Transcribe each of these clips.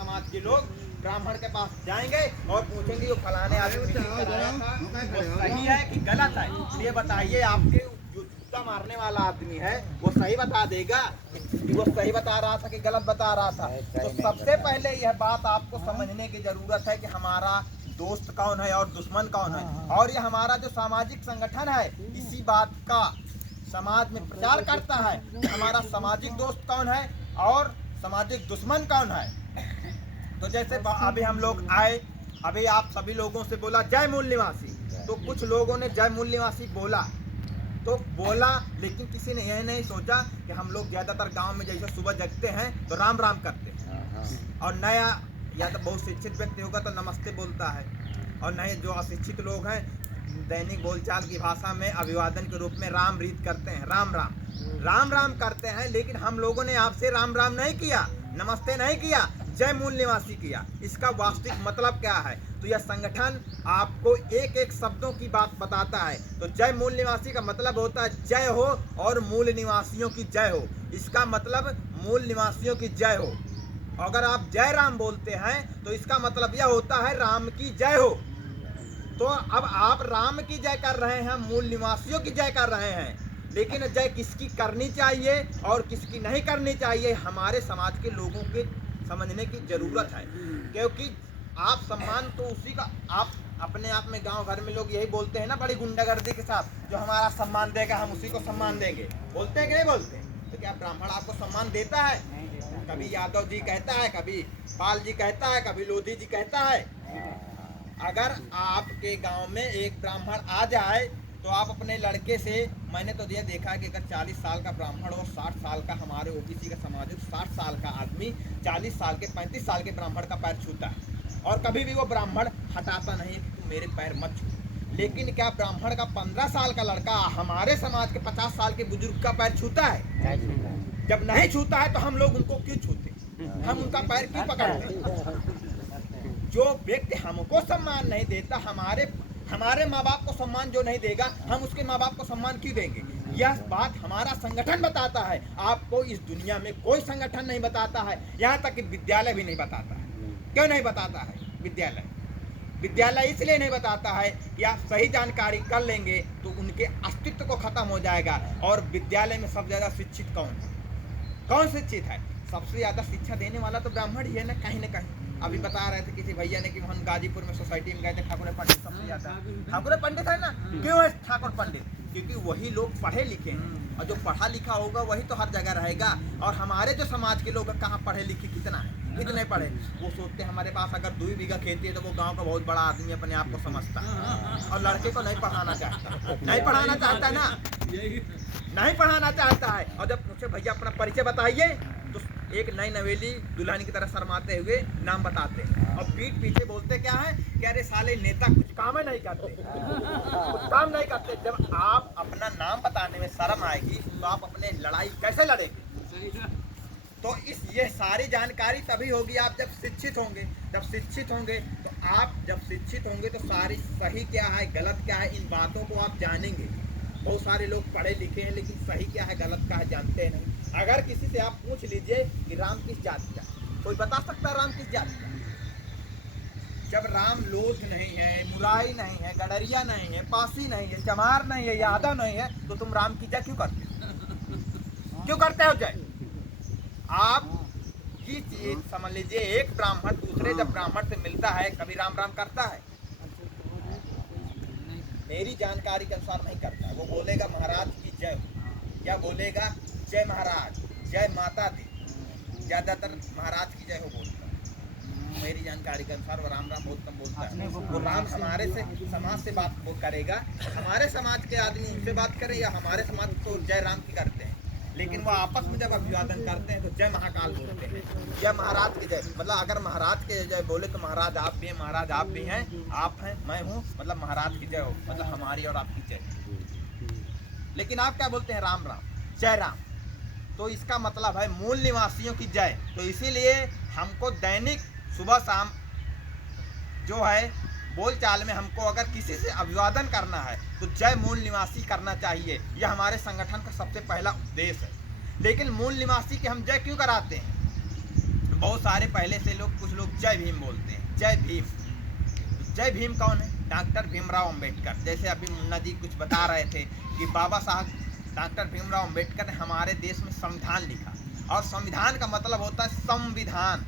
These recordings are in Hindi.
समाज के लोग ब्राह्मण के पास जाएंगे और पूछेंगे वो फलाने आदमी ने कराया था वो सही है कि गलत है, ये बताइए। आपके जो जूता मारने वाला आदमी है वो सही बता देगा कि वो सही बता रहा था कि गलत बता रहा था। तो सबसे पहले यह बात आपको समझने की जरूरत है कि हमारा दोस्त कौन है और दुश्मन कौन है। और ये हमारा जो सामाजिक संगठन है इसी बात का समाज में प्रचार करता है कि हमारा सामाजिक दोस्त कौन है और सामाजिक दुश्मन कौन है। तो जैसे अभी हम लोग आए, अभी आप सभी लोगों से बोला जय मूल निवासी, तो कुछ लोगों ने जय मूल निवासी बोला तो बोला, लेकिन किसी ने यह नहीं सोचा कि हम लोग ज्यादातर गांव में जैसे सुबह जगते हैं तो राम राम करते हैं, और नया या तो बहुत शिक्षित व्यक्ति होगा तो नमस्ते बोलता है, और नए जो अशिक्षित लोग हैं दैनिक बोलचाल की भाषा में अभिवादन के रूप में राम रीत करते हैं, राम राम राम राम करते हैं। लेकिन हम लोगों ने आपसे राम राम नहीं किया, नमस्ते नहीं किया, जय मूल निवासी किया। इसका वास्तविक मतलब क्या है? तो यह संगठन आपको एक एक शब्दों की बात बताता है। तो जय मूल निवासी का मतलब होता है जय हो और मूल निवासियों की जय हो। इसका मतलब मूल निवासियों की जय हो। अगर आप जय राम बोलते हैं तो इसका मतलब यह होता है राम की जय हो। तो अब आप राम की जय कर रहे हैं, मूल निवासियों की जय कर रहे हैं, लेकिन जय किसकी करनी चाहिए और किसकी नहीं करनी चाहिए हमारे समाज के लोगों के समझने की जरूरत है। क्योंकि आप सम्मान तो उसी का, आप अपने आप में गांव घर में लोग यही बोलते हैं ना बड़ी गुंडागर्दी के साथ, जो हमारा सम्मान देगा हम उसी को सम्मान देंगे, बोलते हैं कि नहीं बोलते? तो क्या ब्राह्मण आपको सम्मान देता है? कभी यादव जी कहता है, कभी पाल जी कहता है, कभी लोधी जी कहता है। अगर आपके गांव में एक ब्राह्मण आ जाए तो आप अपने लड़के से, मैंने तो ये देखा कि अगर 40 साल का ब्राह्मण और 60 साल का हमारे ओबीसी का समाज, 60 साल का आदमी 40 साल के 35 साल के ब्राह्मण का पैर छूता है, और कभी भी वो ब्राह्मण हटाता नहीं कि तुम मेरे पैर मत छू। लेकिन क्या ब्राह्मण का 15 साल का लड़का हमारे समाज के 50 साल के बुजुर्ग का पैर छूता है? जब नहीं छूता है तो हम लोग उनको क्यों छूते, हम उनका पैर क्यों पकड़ते? जो व्यक्ति हमको सम्मान नहीं देता, हमारे माँ बाप को सम्मान जो नहीं देगा, हम उसके माँ बाप को सम्मान क्यों देंगे? यह बात हमारा संगठन बताता है। आपको इस दुनिया में कोई संगठन नहीं बताता है, यहाँ तक कि विद्यालय भी नहीं बताता है। क्यों नहीं बताता है? विद्यालय इसलिए नहीं बताता है कि आप सही जानकारी कर लेंगे तो उनके अस्तित्व को खत्म हो जाएगा। और विद्यालय में सबसे ज्यादा शिक्षित कौन है? कौन शिक्षित है? सबसे ज्यादा शिक्षा देने वाला तो ब्राह्मण ही है ना, कहीं ना कहीं। अभी बता रहे थे किसी भैया ने कि हम गाजीपुर में सोसाइटी में गए थे, ठाकुर पंडित सबसे ज्यादा ठाकुर पंडित है ना। क्यों है ठाकुर पंडित? क्योंकि वही लोग पढ़े लिखे हैं, और जो पढ़ा लिखा होगा वही तो हर जगह रहेगा। और हमारे जो समाज के लोग कहाँ पढ़े लिखे, कितना है, कितने पढ़े? वो सोचते हैं हमारे पास अगर 2 बीघा खेती है तो वो गाँव का बहुत बड़ा आदमी अपने आप को समझता है, और लड़के को नहीं पढ़ाना चाहता, नहीं पढ़ाना चाहता ना, नहीं पढ़ाना चाहता है। और जब पूछे भैया अपना परिचय बताइए तो एक नई नवेली दुल्हन की तरह शर्माते हुए नाम बताते हैं, और पीठ पीछे बोलते क्या है कि अरे साले नेता कुछ काम नहीं करते, कुछ काम नहीं करते। जब आप अपना नाम बताने में शर्म आएगी तो आप अपने लड़ाई कैसे लड़ेंगे? तो ये सारी जानकारी तभी होगी आप जब शिक्षित होंगे। जब शिक्षित होंगे तो आप, जब शिक्षित होंगे तो सारी सही क्या है गलत क्या है इन बातों को आप जानेंगे। बहुत सारे लोग पढ़े लिखे हैं लेकिन सही क्या है गलत क्या है जानते नहीं। अगर किसी से आप पूछ लीजिए कि राम किस जाति का, कोई बता सकता है राम किस जाति का? जब राम लोध नहीं है, मुरारी नहीं है, गडरिया नहीं है, पासी नहीं है, चमार नहीं है, यादव नहीं है, तो तुम राम की जय क्यों करते हो? क्यों करते हो जय? आप की चीज समझ लीजिए, एक ब्राह्मण दूसरे जब ब्राह्मण से मिलता है कभी राम राम करता है? मेरी जानकारी के अनुसार नहीं करता है। वो बोलेगा महाराज की जय, या बोलेगा जय महाराज, जय माता दी, ज्यादातर महाराज की जय हो बोलता है। मेरी जानकारी के अनुसार वो राम राम बहुत कम बोलता है। वो राम हमारे से समाज से बात वो करेगा, हमारे समाज के आदमी उनसे बात करे, या हमारे समाज को जय राम की करते हैं, लेकिन वो आपस में जब अभिवादन करते हैं तो जय महाकाल बोलते हैं, जय महाराज की जय। मतलब अगर महाराज के जय बोले तो महाराज आप भी हैं, महाराज आप भी हैं, आप हैं, मैं हूँ, मतलब महाराज की जय हो, मतलब हमारी और आपकी जय। लेकिन आप क्या बोलते हैं? राम राम, जय राम। तो इसका मतलब है मूल निवासियों की जय। तो इसीलिए हमको दैनिक सुबह शाम जो है बोलचाल में हमको अगर किसी से अभिवादन करना है तो जय मूल निवासी करना चाहिए। यह हमारे संगठन का सबसे पहला उद्देश्य है। लेकिन मूल निवासी के हम जय क्यों कराते हैं? बहुत सारे पहले से कुछ लोग जय भीम बोलते हैं। जय भीम, जय भीम कौन है? डॉक्टर भीमराव अंबेडकर। जैसे अभी मुन्ना जी कुछ बता रहे थे कि बाबा साहब डॉक्टर भीमराव अंबेडकर ने हमारे देश में संविधान लिखा, और संविधान का मतलब होता है संविधान,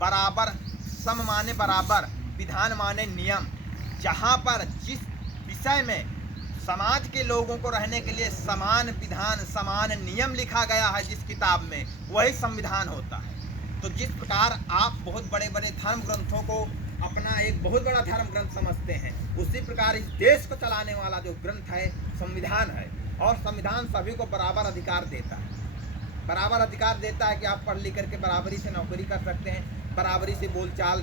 बराबर, सम माने बराबर, विधान माने नियम। जहाँ पर जिस विषय में समाज के लोगों को रहने के लिए समान विधान, समान नियम लिखा गया है जिस किताब में, वही संविधान होता है। तो जिस प्रकार आप बहुत बड़े बड़े धर्म ग्रंथों को अपना एक बहुत बड़ा धर्म ग्रंथ समझते हैं, उसी प्रकार इस देश को चलाने वाला जो ग्रंथ है संविधान है। और संविधान सभी को बराबर अधिकार देता है, बराबर अधिकार देता है कि आप पढ़ लिख करके बराबरी से नौकरी कर सकते हैं, बराबरी से बोलचाल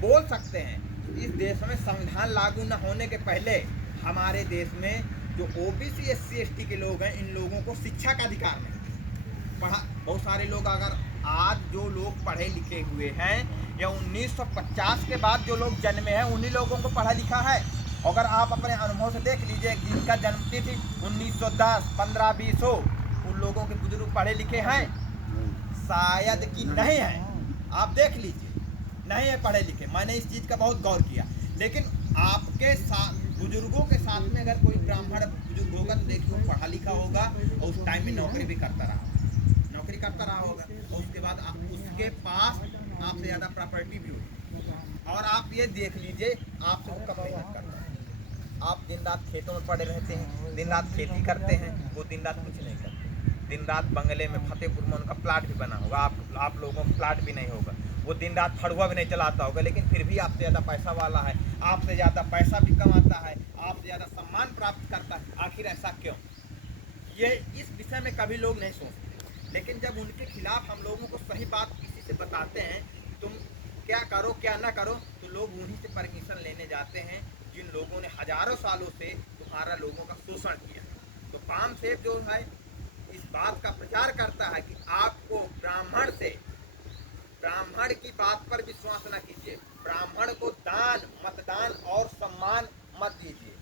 बोल सकते हैं। इस देश में संविधान लागू न होने के पहले हमारे देश में जो ओबीसी SC ST के लोग हैं, इन लोगों को शिक्षा का अधिकार नहीं पढ़ा। बहुत सारे लोग, अगर आज जो लोग पढ़े लिखे हुए हैं या 1950 के बाद जो लोग जन्मे हैं, उन्हीं लोगों को पढ़ा लिखा है। अगर आप अपने अनुभव से देख लीजिए, जिनका जन्मतिथि 1910, 15, 20 हो, उन लोगों के बुजुर्ग पढ़े लिखे हैं? शायद कि नहीं है। आप देख लीजिए, नहीं है पढ़े लिखे। मैंने इस चीज़ का बहुत गौर किया। लेकिन आपके साथ बुजुर्गों के साथ में अगर कोई ब्राह्मण बुजुर्ग होगा तो देखिए वो पढ़ा लिखा होगा और उस टाइम में नौकरी भी करता रहा होगा, और उसके बाद उसके पास आपसे ज़्यादा प्रॉपर्टी भी होगी। और आप ये देख लीजिए, आपसे वो कब मेहनत करता है। आप दिन रात खेतों में पड़े रहते हैं, दिन रात खेती करते हैं, वो दिन रात कुछ नहीं करते। दिन रात बंगले में फतेहपुर में उनका प्लाट भी बना होगा, आप लोगों का प्लाट भी नहीं होगा। वो दिन रात फड़ुआ भी नहीं चलाता होगा, लेकिन फिर भी आपसे ज़्यादा पैसा वाला है, आपसे ज़्यादा पैसा भी कमाता है, आपसे ज़्यादा सम्मान प्राप्त करता है। आखिर ऐसा क्यों? ये इस विषय में कभी लोग नहीं सोचते। लेकिन जब उनके खिलाफ हम लोगों को सही बात किसी से बताते हैं, तुम क्या करो क्या ना करो, तो लोग उन्हीं से परमिशन लेने जाते हैं जिन लोगों ने हजारों सालों से तुम्हारा लोगों का शोषण किया। तो पामसेब जो है इस बात का प्रचार करता है कि आपको ब्राह्मण की बात पर विश्वास न कीजिए, ब्राह्मण को दान, मतदान और सम्मान मत दीजिए।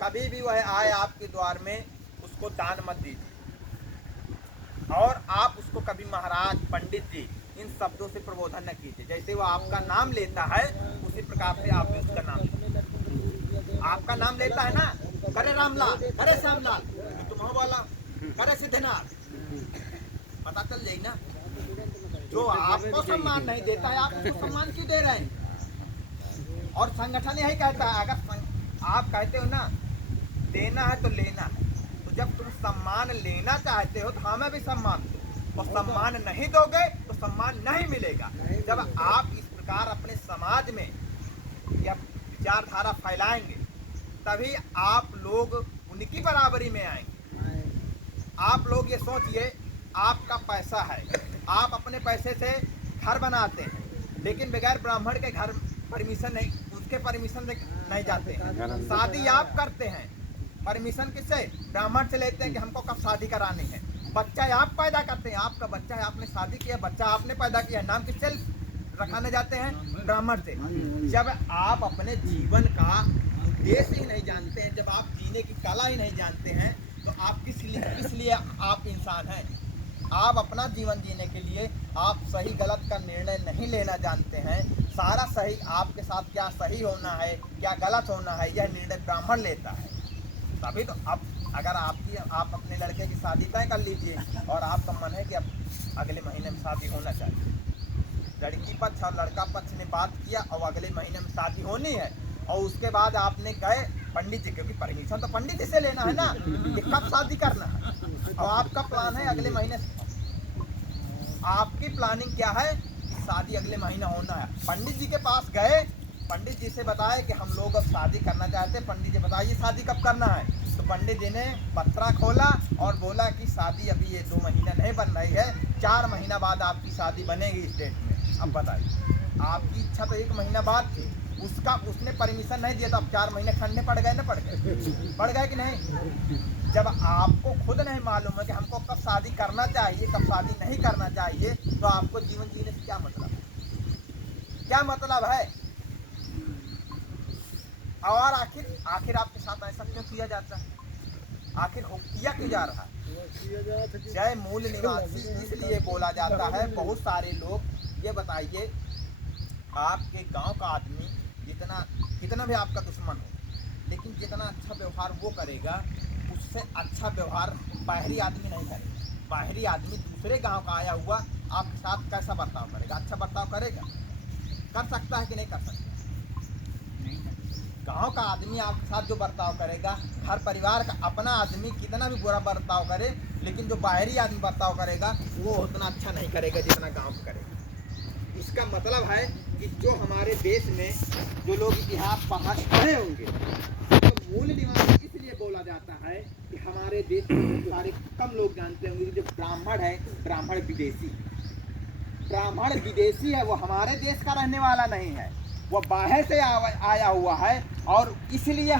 कभी भी वह आए आपके द्वार में, उसको दान मत दीजिए, और आप उसको कभी महाराज, पंडित जी, इन शब्दों से प्रबोधन न कीजिए। जैसे वो आपका नाम लेता है, उसी प्रकार से आप भी उसका नाम लीजिए। आपका नाम लेता है ना, करे रामलाल, करे श्यामलाल, तुम वाला, करे सिद्धनाथ, पता चल जाए ना। जो आपको सम्मान नहीं देता है, आप उसको सम्मान क्यों दे रहे हैं? और संगठन यही कहता है, अगर आप कहते हो ना देना है तो लेना है, तो जब तुम सम्मान लेना चाहते हो तो हमें भी सम्मान दो, और सम्मान नहीं दोगे तो सम्मान नहीं मिलेगा। जब आप इस प्रकार अपने समाज में या विचारधारा फैलाएंगे, तभी आप लोग उनकी बराबरी में आएंगे। आप लोग ये सोचिए, आपका पैसा है, आप अपने पैसे से घर बनाते हैं, लेकिन बगैर ब्राह्मण के घर परमिशन नहीं, उसके परमिशन से नहीं जाते हैं। शादी आप करते हैं, परमिशन किससे? ब्राह्मण से लेते हैं कि हमको कब शादी करानी है। बच्चा आप पैदा करते हैं, आपका बच्चा है, आपने शादी किया, बच्चा आपने पैदा किया, नाम किससे रखाने जाते हैं? ब्राह्मण से। जब आप अपने जीवन का उद्देश्य ही नहीं जानते हैं, जब आप जीने की कला ही नहीं जानते हैं, तो आप किस लिए आप इंसान हैं? आप अपना जीवन जीने के लिए आप सही गलत का निर्णय नहीं लेना जानते हैं। सारा सही, आपके साथ क्या सही होना है, क्या गलत होना है, यह निर्णय ब्राह्मण लेता है। तभी तो अब अगर आप अपने लड़के की शादी तय कर लीजिए, और आपका मन है कि अब अगले महीने में शादी होना चाहिए, लड़की पक्ष और लड़का पक्ष ने बात किया और अगले महीने में शादी होनी है, और उसके बाद आपने गए पंडित जी, क्योंकि परमिशन तो पंडित जी से लेना है ना कि कब शादी करना है, और आपका प्लान है अगले महीने, आपकी प्लानिंग क्या है कि शादी अगले महीना होना है। पंडित जी के पास गए, पंडित जी से बताए कि हम लोग अब शादी करना चाहते हैं, पंडित जी बताइए शादी कब करना है। तो पंडित जी ने पत्रा खोला और बोला कि शादी अभी ये 2 महीना नहीं बन रही है, 4 महीना बाद आपकी शादी बनेगी इस डेट में। अब बताइए, आपकी इच्छा तो 1 महीना बाद थी, उसने परमिशन नहीं दिया, तो अब 4 महीने ठंडे पड़ गए ना, पड़ गए कि नहीं? जब आपको खुद नहीं मालूम है कि हमको कब शादी करना चाहिए, कब शादी नहीं करना चाहिए, तो आपको जीवन जीने से क्या मतलब है? क्या मतलब है? और आखिर आपके साथ ऐसा क्यों किया जाता है? आखिर किया क्यों जा रहा है? जय मूल निवासी इसलिए बोला जाता है। बहुत सारे लोग ये बताइए, आपके गांव का आदमी कितना भी आपका दुश्मन हो, लेकिन जितना अच्छा व्यवहार वो करेगा, उससे अच्छा व्यवहार बाहरी आदमी नहीं करेगा। बाहरी आदमी दूसरे गांव का आया हुआ आपके साथ कैसा बर्ताव करेगा? अच्छा बर्ताव करेगा? कर सकता है कि नहीं कर सकता? गांव का आदमी आपके साथ जो बर्ताव करेगा, हर परिवार का अपना आदमी कितना भी बुरा बर्ताव करे, लेकिन जो बाहरी आदमी बर्ताव करेगा वो उतना अच्छा नहीं करेगा जितना गांव का करेगा। इसका मतलब है कि जो हमारे देश में जो लोग इतिहास पढ़े होंगे, तो मूल निवासी इसलिए बोला जाता है कि हमारे देश में सारे कम लोग जानते होंगे कि जो ब्राह्मण है, ब्राह्मण विदेशी, ब्राह्मण विदेशी है, वो हमारे देश का रहने वाला नहीं है, वो बाहर से आया हुआ है। और इसलिए